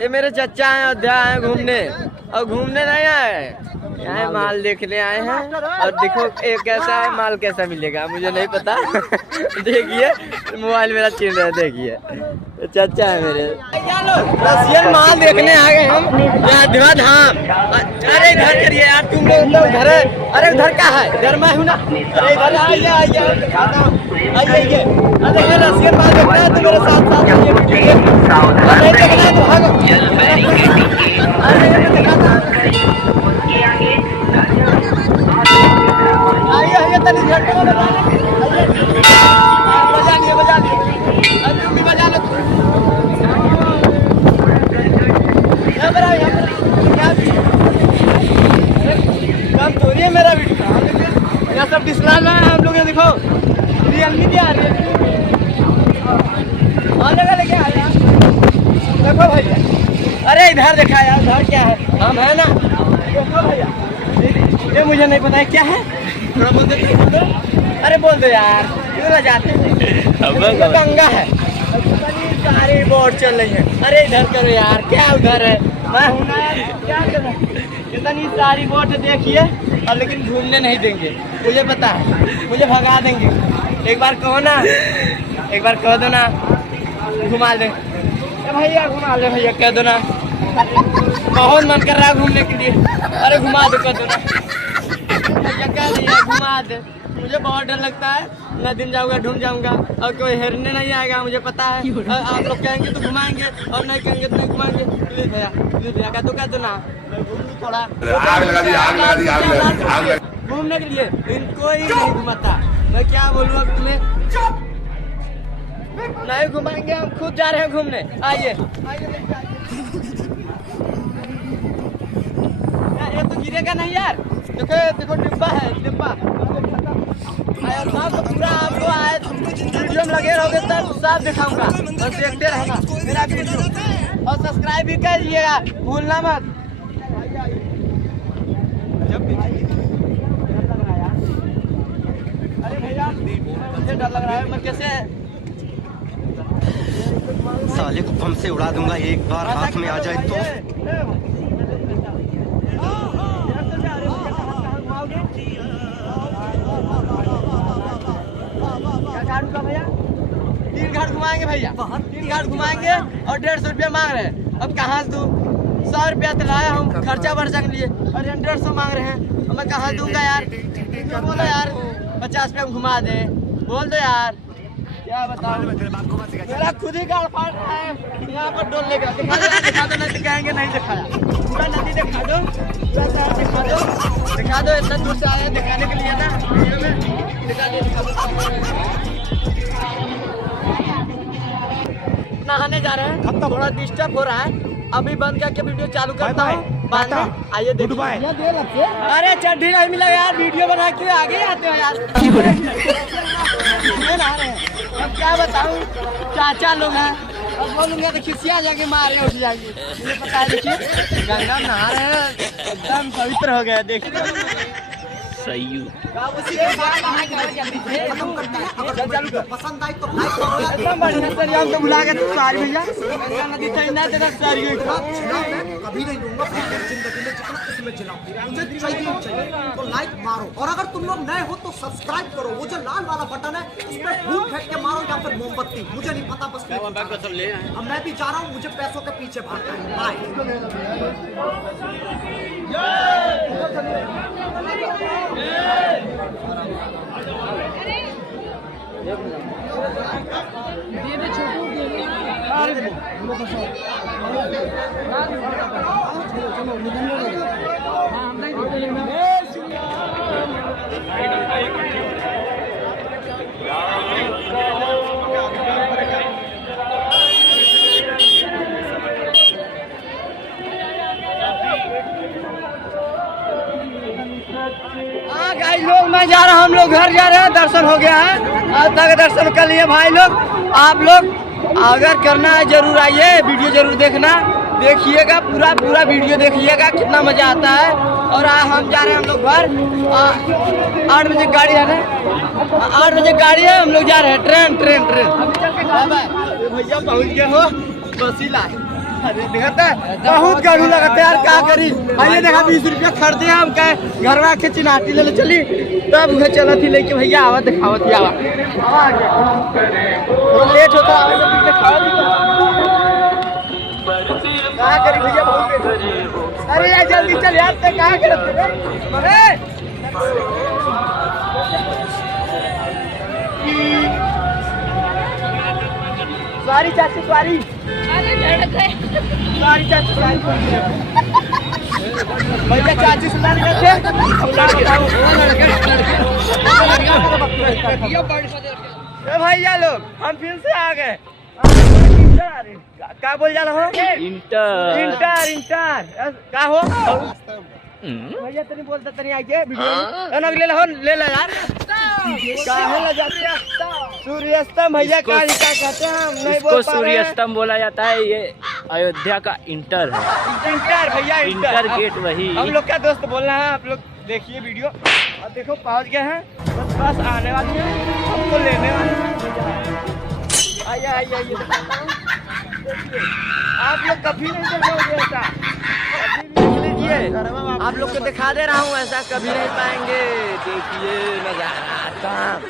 ये मेरे चचा हैं, अयोध्या आए घूमने और घूमने नहीं आए, यहाँ माल देखने आए हैं। और देखो एक कैसा है माल, कैसा मिलेगा मुझे नहीं पता। देखिए मोबाइल मेरा छीन रहा है, देखिए चचा है मेरे। रसियन माल देखने आ गए हम यहाँ धीराधाम। अरे इधर करिए यार, तुम लोग उधर है। अरे उधर का है, इधर मैं हूँ ना। अरे इधर आइए आइए, दिखाता हूँ, आइए। अरे ये रसियन माल देखना है तो मेरे साथ साथ आइए, नहीं देखना है तो भागो। अरे दिखाता हूँ, आइए आइए, तनी झटका बजा लिए, बजा लिए। अरे तुम भी बजा लो, यहाँ पर आओ, यहाँ पर। कम थोड़ी है मेरा वीडियो, यहाँ सब डिस्लाल है हम लोग। देखो रियलमी नहीं आ रही है, लेके आए यार। देखो भैया, अरे इधर देखा यार, इधर क्या है, हम है ना। देखो भैया, ये मुझे नहीं पता है क्या है, थोड़ा बोल दो। अरे बोल दो यार, क्यों ना जाते हैं। गंगा है, सारी बोट चल रही है। अरे इधर करो यार, क्या उधर है, मैं हूँ ना यार, क्या करूँ। इतनी सारी बोट देखिए और लेकिन घूमने नहीं देंगे, मुझे पता है, मुझे भगा देंगे। एक बार कहो ना, एक बार कह दो ना, घुमा दे भैया, घुमा दे भैया, कह दो ना। बहुत मन कर रहा है घूमने के लिए, अरे घुमा दो, कह दो ना भैया, कह दिया घुमा दे। मुझे बहुत डर लगता है, मैं दिन जाऊंगा ढूंढ जाऊंगा और कोई हेरने नहीं आएगा, मुझे पता है। आप लोग कहेंगे तो घुमाएंगे और नहीं कहेंगे तो नहीं घुमाएंगे। प्लीज भैया, प्लीज भैया, कह दो ना, थोड़ा घूमने के लिए इनको ही नहीं घुमाता। मैं क्या बोलूँ अब तुम्हें, नहीं घुमाएंगे, हम खुद जा रहे हैं घूमने। आइए ये तो गिरेगा नहीं यार, देखो देखो डिब्बा है, डिब्बा। और पूरा आपको आए वीडियो में लगे रहोगे तब सब दिखाऊंगा, बस देखते रहना मेरा वीडियो और सब्सक्राइब भी कर दीजिएगा, भूलना मत। अरे भैया मुझे डर लग रहा है, मैं कैसे साले को बम से उड़ा दूंगा एक बार हाथ में आ जाए तो। भैया 3 घाट घुमाएंगे भैया, 3 घाट घुमाएंगे और 150 रुपया मांग रहे हैं। अब कहाँ से दूँ, 100 रुपया तो लाया हूँ खर्चा वर्चा के लिए और 150 मांग रहे हैं, और मैं कहाँ दूंगा यार। बोलो यार 50 रुपया घुमा दे, बोल दो यार, क्या बताऊँ। मेरा खुद ही गाड़ फाड़ रहा है, यहाँ पर डोल लेगा। दिखा दो, नहीं दिखाएंगे, नहीं दिखाया। पूरा नदी दिखा दो, पूरा शहर दिखा दो, दिखा दो। इतना दूर से आया दिखाने के लिए ना, वीडियो में दिखा दो। नहाने जा रहे हैं, थोड़ा डिस्टर्ब हो रहा है, अभी बंद करके वीडियो चालू करता हूँ, बाद में आइए देखिए। अरे चड्ढी नहीं मिला यार, वीडियो बना के आगे आते हो यार। अब क्या बताऊँ, चाचा लोग हैं, अब बोलूँगा तो खिसिया जाके मारे उठ जाएंगे, मुझे पता है। देखिए गंगा नहा रहे हैं, एकदम पवित्र हो गया, देखिए सही। पसंद आई तो लाइक करो यार, एकदम बढ़िया से हम तो बुला के सारी भैया नदी था ना तेरा सारी कभी नहीं दूंगा जिंदगी में, जितना इसमें चिल्लाओ मुझे चाहिए तो लाइक मारो। और अगर तुम लोग नए हो तो सब्सक्राइब करो, वो जो लाल वाला बटन है उस पर फूट फेंक के मारो या फिर मोमबत्ती, मुझे नहीं पता, बस अब मैं भी जा रहा हूँ, मुझे पैसों के पीछे भागना है। बाय। गाइस लोग मैं जा रहा हूँ, हम लोग घर जा रहे हैं, दर्शन हो गया है, आज तक दर्शन कर लिए भाई लोग। आप लोग अगर करना है जरूर आइए, वीडियो जरूर देखना, देखिएगा पूरा वीडियो देखिएगा, कितना मजा आता है। और हम जा रहे हैं हम लोग घर, 8 बजे गाड़ी है ना, 8 बजे गाड़ी है, हम लोग जा रहे हैं ट्रेन। Bye bye. भैया पहुँच गए हो वसीला। अरे देखा बहुत गर्मी लगता है यार, क्या करी। आइए देखा 20 रुपया खरीदे हम क्या घरवा के चिनाटी ले चली, तब उन्हें चला थी लेके भैया आवा दिखावत ही आवा लेट होता कहाँ करी भैया बहुत लेट। अरे यार जल्दी चल यार, ते कहाँ करते सॉरी चाची सॉरी। सॉरी चाची सॉरी। भैया चाची सुना रहे थे। भैया लोग हम फिर से आ गए। क्या बोल जा रहा हो? इंटर इंटर इंटर क्या हो भैया? तनी बोलता तनी आइए ले ला यार। काहे ला जाते सूर्यास्तम भैया क्या कहते हैं हम नहीं बोल पा रहे हैं। सूर्यास्तम बोला जाता है, ये अयोध्या का इंटर है। इंटर भैया इंटर गेट वही। हम लोग क्या दोस्त बोल रहे हैं, आप लोग देखिए वीडियो। अब देखो पहुंच गए हैं, बस आने वाली है, हमको लेने वाले हैं। आइए आइए आइए, आप लोग कभी नहीं देखोगे ऐसा, कभी भी लीजिए। आप लोग को दिखा दे रहा हूँ, ऐसा कभी नहीं पाएंगे। देखिए नजारा।